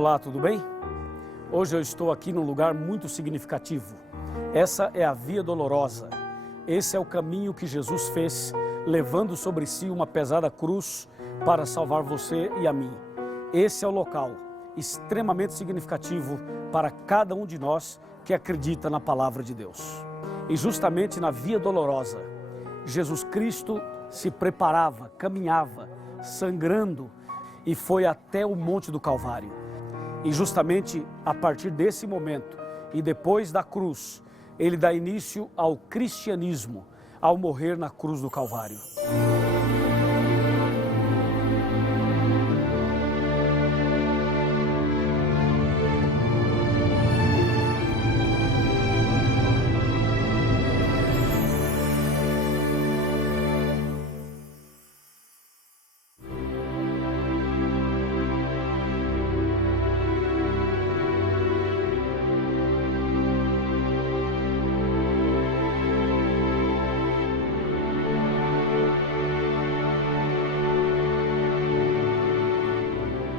Olá, tudo bem? Hoje eu estou aqui num lugar muito significativo. Essa é a Via Dolorosa. Esse é o caminho que Jesus fez, levando sobre si uma pesada cruz para salvar você e a mim. Esse é o local extremamente significativo para cada um de nós que acredita na palavra de Deus. E justamente na Via Dolorosa, Jesus Cristo se preparava, caminhava, sangrando e foi até o Monte do Calvário. E justamente a partir desse momento e depois da cruz, ele dá início ao cristianismo, ao morrer na cruz do Calvário.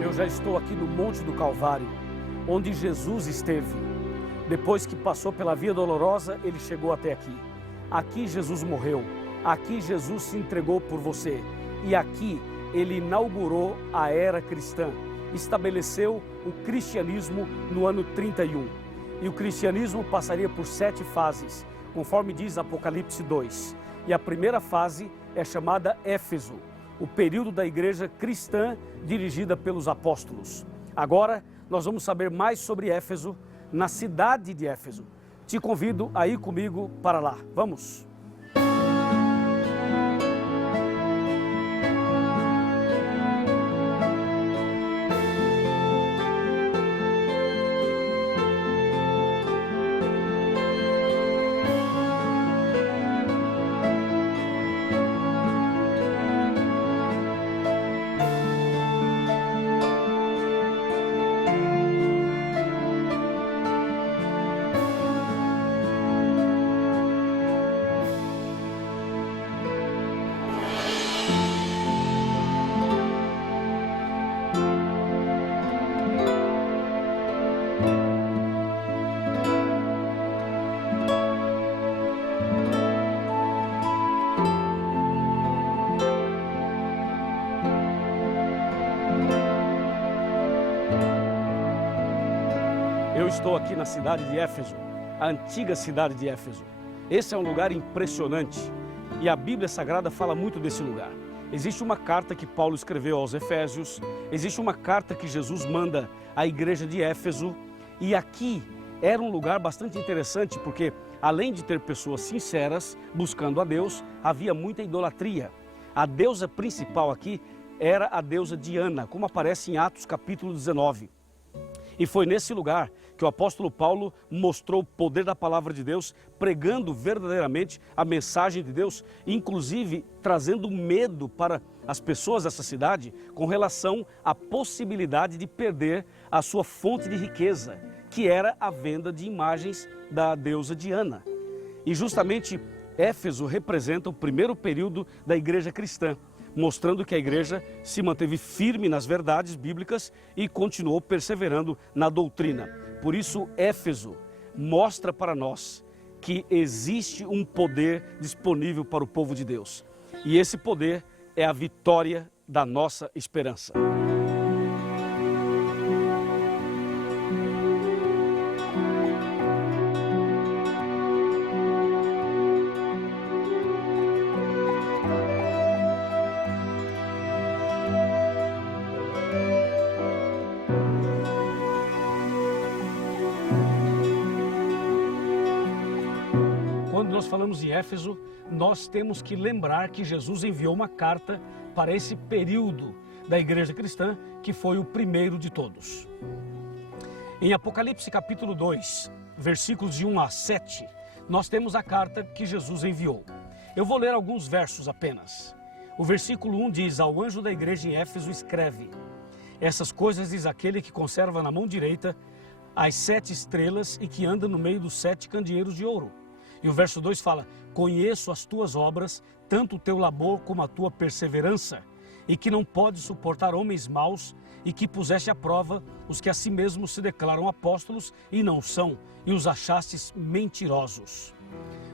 Eu já estou aqui no Monte do Calvário, onde Jesus esteve. Depois que passou pela Via Dolorosa, ele chegou até aqui. Aqui Jesus morreu, aqui Jesus se entregou por você. E aqui ele inaugurou a era cristã, estabeleceu o cristianismo no ano 31. E o cristianismo passaria por 7 fases, conforme diz Apocalipse 2. E a primeira fase é chamada Éfeso, o período da igreja cristã dirigida pelos apóstolos. Agora nós vamos saber mais sobre Éfeso, na cidade de Éfeso. Te convido a ir comigo para lá. Vamos! Eu estou aqui na cidade de Éfeso, a antiga cidade de Éfeso. Esse é um lugar impressionante e a Bíblia Sagrada fala muito desse lugar. Existe uma carta que Paulo escreveu aos Efésios, existe uma carta que Jesus manda à igreja de Éfeso, e aqui era um lugar bastante interessante porque, além de ter pessoas sinceras buscando a Deus, havia muita idolatria. A deusa principal aqui era a deusa Diana, como aparece em Atos capítulo 19. E foi nesse lugar que o apóstolo Paulo mostrou o poder da palavra de Deus, pregando verdadeiramente a mensagem de Deus, inclusive trazendo medo para as pessoas dessa cidade com relação à possibilidade de perder a sua fonte de riqueza, que era a venda de imagens da deusa Diana. E justamente Éfeso representa o primeiro período da igreja cristã, mostrando que a igreja se manteve firme nas verdades bíblicas e continuou perseverando na doutrina. Por isso, Éfeso mostra para nós que existe um poder disponível para o povo de Deus. E esse poder é a vitória da nossa esperança. Quando nós falamos em Éfeso, nós temos que lembrar que Jesus enviou uma carta para esse período da igreja cristã, que foi o primeiro de todos. Em Apocalipse capítulo 2, versículos de 1 a 7, nós temos a carta que Jesus enviou. Eu vou ler alguns versos apenas. O versículo 1 diz: ao anjo da igreja em Éfeso escreve: essas coisas diz aquele que conserva na mão direita as 7 estrelas e que anda no meio dos 7 candeeiros de ouro. E o verso 2 fala: conheço as tuas obras, tanto o teu labor como a tua perseverança, e que não pode suportar homens maus, e que puseste à prova os que a si mesmos se declaram apóstolos e não são, e os achastes mentirosos.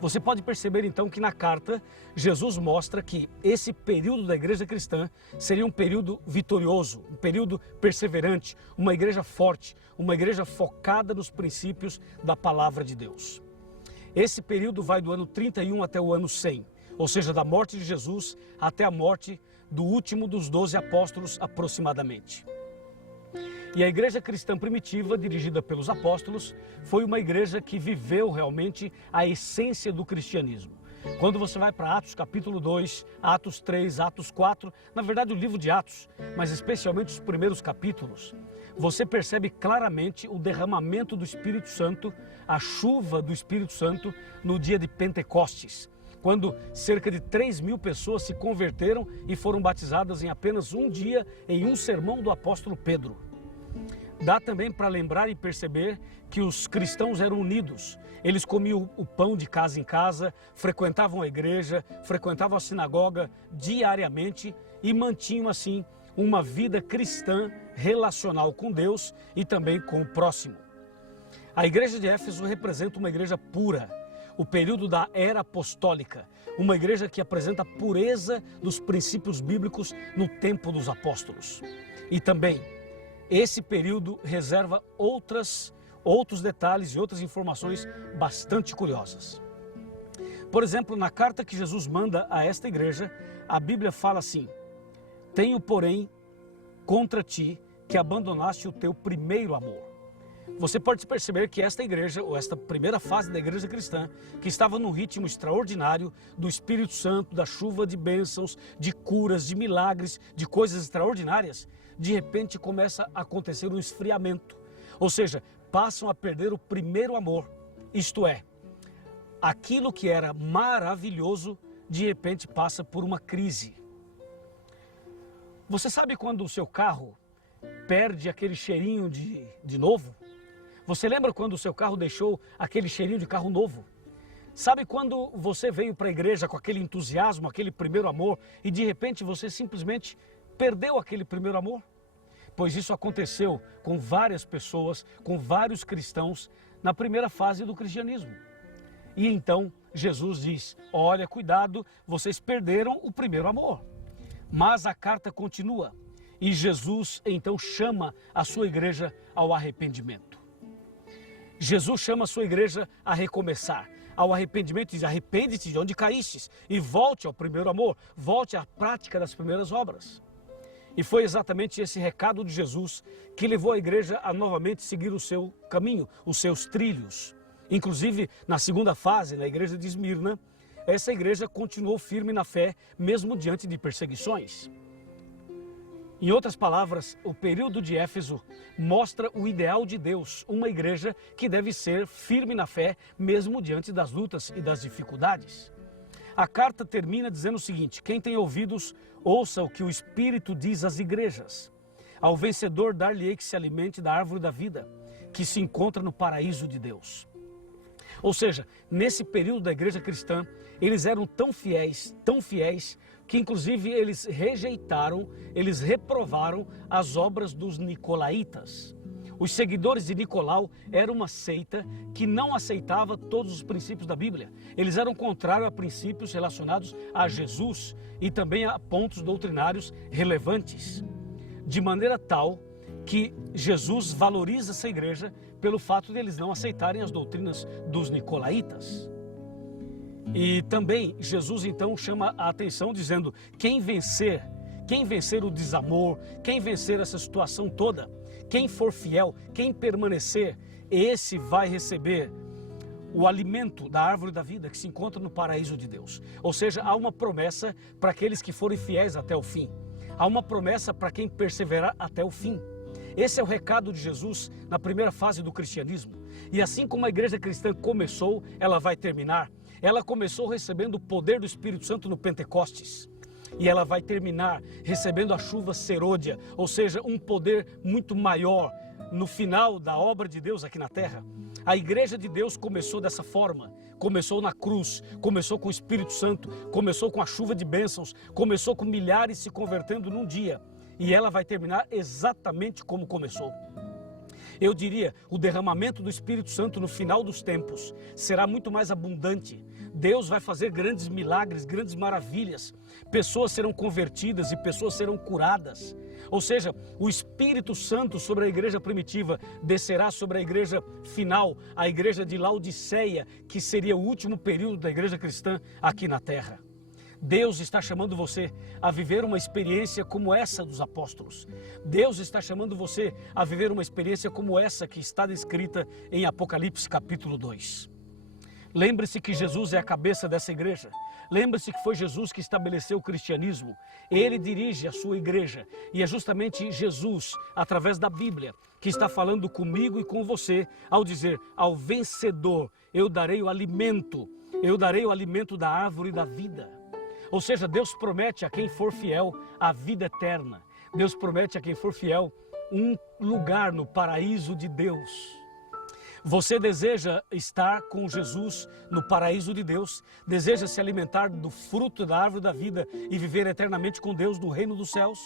Você pode perceber então que na carta Jesus mostra que esse período da igreja cristã seria um período vitorioso, um período perseverante, uma igreja forte, uma igreja focada nos princípios da palavra de Deus. Esse período vai do ano 31 até o ano 100, ou seja, da morte de Jesus até a morte do último dos 12 apóstolos aproximadamente. E a igreja cristã primitiva, dirigida pelos apóstolos, foi uma igreja que viveu realmente a essência do cristianismo. Quando você vai para Atos capítulo 2, Atos 3, Atos 4, na verdade o livro de Atos, mas especialmente os primeiros capítulos, você percebe claramente o derramamento do Espírito Santo, a chuva do Espírito Santo no dia de Pentecostes, quando cerca de 3.000 pessoas se converteram e foram batizadas em apenas um dia em um sermão do apóstolo Pedro. Dá também para lembrar e perceber que os cristãos eram unidos. Eles comiam o pão de casa em casa, frequentavam a igreja, frequentavam a sinagoga diariamente e mantinham assim uma vida cristã relacional com Deus e também com o próximo. A igreja de Éfeso representa uma igreja pura, o período da era apostólica, uma igreja que apresenta a pureza dos princípios bíblicos no tempo dos apóstolos. E também esse período reserva outros detalhes e outras informações bastante curiosas. Por exemplo, na carta que Jesus manda a esta igreja, a Bíblia fala assim: tenho, porém, contra ti que abandonaste o teu primeiro amor. Você pode perceber que esta igreja, ou esta primeira fase da igreja cristã, que estava num ritmo extraordinário do Espírito Santo, da chuva de bênçãos, de curas, de milagres, de coisas extraordinárias, de repente começa a acontecer um esfriamento. Ou seja, passam a perder o primeiro amor. Isto é, aquilo que era maravilhoso, de repente passa por uma crise. Você sabe quando o seu carro perde aquele cheirinho de novo? Você lembra quando o seu carro deixou aquele cheirinho de carro novo? Sabe quando você veio para a igreja com aquele entusiasmo, aquele primeiro amor, e de repente você simplesmente perdeu aquele primeiro amor? Pois isso aconteceu com várias pessoas, com vários cristãos, na primeira fase do cristianismo. E então Jesus diz: olha, cuidado, vocês perderam o primeiro amor. Mas a carta continua e Jesus então chama a sua igreja ao arrependimento. Jesus chama a sua igreja a recomeçar, ao arrependimento, e diz: arrepende-te de onde caístes e volte ao primeiro amor, volte à prática das primeiras obras. E foi exatamente esse recado de Jesus que levou a igreja a novamente seguir o seu caminho, os seus trilhos. Inclusive, na segunda fase, na igreja de Esmirna, essa igreja continuou firme na fé, mesmo diante de perseguições. Em outras palavras, o período de Éfeso mostra o ideal de Deus, uma igreja que deve ser firme na fé, mesmo diante das lutas e das dificuldades. A carta termina dizendo o seguinte: quem tem ouvidos, ouça o que o Espírito diz às igrejas. Ao vencedor dar-lhe-ei que se alimente da árvore da vida, que se encontra no paraíso de Deus. Ou seja, nesse período da igreja cristã, eles eram tão fiéis, que inclusive eles rejeitaram, eles reprovaram as obras dos nicolaítas. Os seguidores de Nicolau eram uma seita que não aceitava todos os princípios da Bíblia. Eles eram contrários a princípios relacionados a Jesus e também a pontos doutrinários relevantes. De maneira tal que Jesus valoriza essa igreja pelo fato de eles não aceitarem as doutrinas dos nicolaítas. E também Jesus então chama a atenção dizendo: quem vencer o desamor, quem vencer essa situação toda, quem for fiel, quem permanecer, esse vai receber o alimento da árvore da vida que se encontra no paraíso de Deus. Ou seja, há uma promessa para aqueles que forem fiéis até o fim. Há uma promessa para quem perseverar até o fim. Esse é o recado de Jesus na primeira fase do cristianismo. E assim como a igreja cristã começou, ela vai terminar. Ela começou recebendo o poder do Espírito Santo no Pentecostes. E ela vai terminar recebendo a chuva serôdia, ou seja, um poder muito maior, no final da obra de Deus aqui na terra, a igreja de Deus começou dessa forma, começou na cruz, começou com o Espírito Santo, começou com a chuva de bênçãos, começou com milhares se convertendo num dia, e ela vai terminar exatamente como começou. Eu diria, o derramamento do Espírito Santo no final dos tempos será muito mais abundante. Deus vai fazer grandes milagres, grandes maravilhas. Pessoas serão convertidas e pessoas serão curadas. Ou seja, o Espírito Santo sobre a igreja primitiva descerá sobre a igreja final, a igreja de Laodiceia, que seria o último período da igreja cristã aqui na terra. Deus está chamando você a viver uma experiência como essa dos apóstolos. Deus está chamando você a viver uma experiência como essa que está descrita em Apocalipse capítulo 2. Lembre-se que Jesus é a cabeça dessa igreja. Lembre-se que foi Jesus que estabeleceu o cristianismo. Ele dirige a sua igreja e é justamente Jesus, através da Bíblia, que está falando comigo e com você ao dizer: ao vencedor eu darei o alimento da árvore da vida. Ou seja, Deus promete a quem for fiel a vida eterna. Deus promete a quem for fiel um lugar no paraíso de Deus. Você deseja estar com Jesus no paraíso de Deus? Deseja se alimentar do fruto da árvore da vida e viver eternamente com Deus no reino dos céus?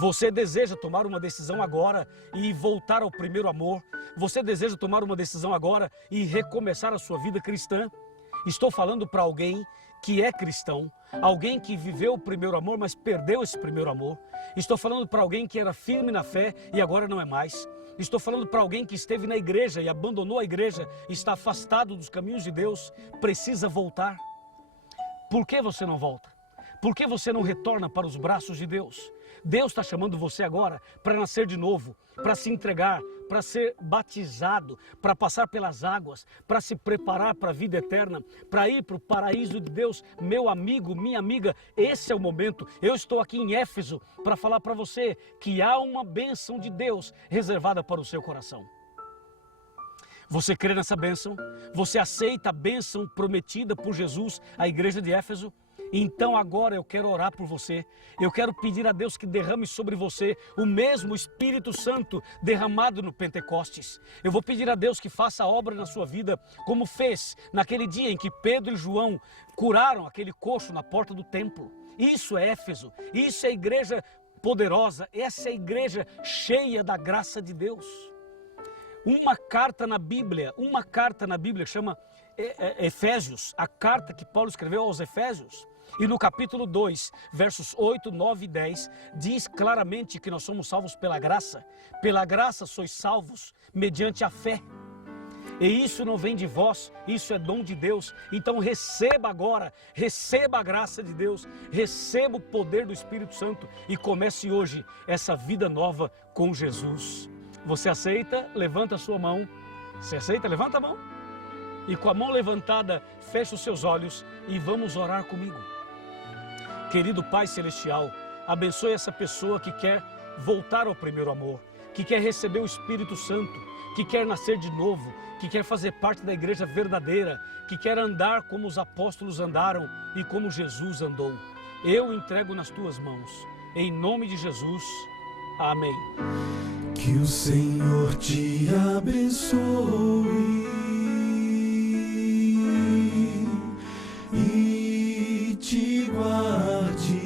Você deseja tomar uma decisão agora e voltar ao primeiro amor? Você deseja tomar uma decisão agora e recomeçar a sua vida cristã? Estou falando para alguém que é cristão, alguém que viveu o primeiro amor, mas perdeu esse primeiro amor. Estou falando para alguém que era firme na fé e agora não é mais. Estou falando para alguém que esteve na igreja e abandonou a igreja, está afastado dos caminhos de Deus, precisa voltar. Por que você não volta? Por que você não retorna para os braços de Deus? Deus está chamando você agora para nascer de novo, para se entregar, para ser batizado, para passar pelas águas, para se preparar para a vida eterna, para ir para o paraíso de Deus. Meu amigo, minha amiga, esse é o momento. Eu estou aqui em Éfeso para falar para você que há uma bênção de Deus reservada para o seu coração. Você crê nessa bênção? Você aceita a bênção prometida por Jesus à igreja de Éfeso? Então agora eu quero orar por você, eu quero pedir a Deus que derrame sobre você o mesmo Espírito Santo derramado no Pentecostes. Eu vou pedir a Deus que faça a obra na sua vida, como fez naquele dia em que Pedro e João curaram aquele coxo na porta do templo. Isso é Éfeso, isso é a igreja poderosa, essa é a igreja cheia da graça de Deus. Uma carta na Bíblia chama Efésios, a carta que Paulo escreveu aos Efésios. E no capítulo 2, versos 8, 9 e 10, diz claramente que nós somos salvos pela graça. Pela graça sois salvos mediante a fé. E isso não vem de vós, isso é dom de Deus. Então receba agora, receba a graça de Deus, receba o poder do Espírito Santo e comece hoje essa vida nova com Jesus. Você aceita? Levanta a sua mão. Você aceita? Levanta a mão. E com a mão levantada, feche os seus olhos e vamos orar comigo. Querido Pai Celestial, abençoe essa pessoa que quer voltar ao primeiro amor, que quer receber o Espírito Santo, que quer nascer de novo, que quer fazer parte da igreja verdadeira, que quer andar como os apóstolos andaram e como Jesus andou. Eu entrego nas tuas mãos, em nome de Jesus. Amém. Que o Senhor te abençoe e te guarde,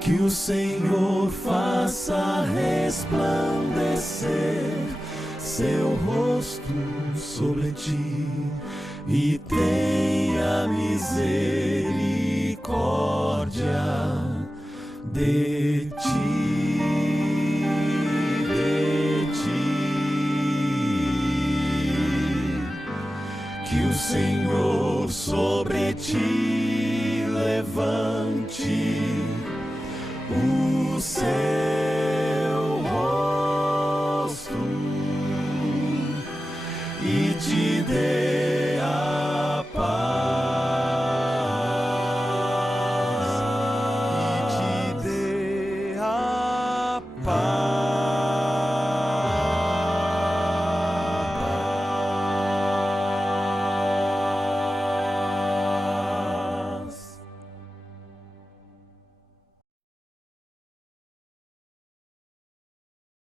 que o Senhor faça resplandecer seu rosto sobre ti e tenha misericórdia de ti, que o Senhor sobre ti levante o seu rosto e te dê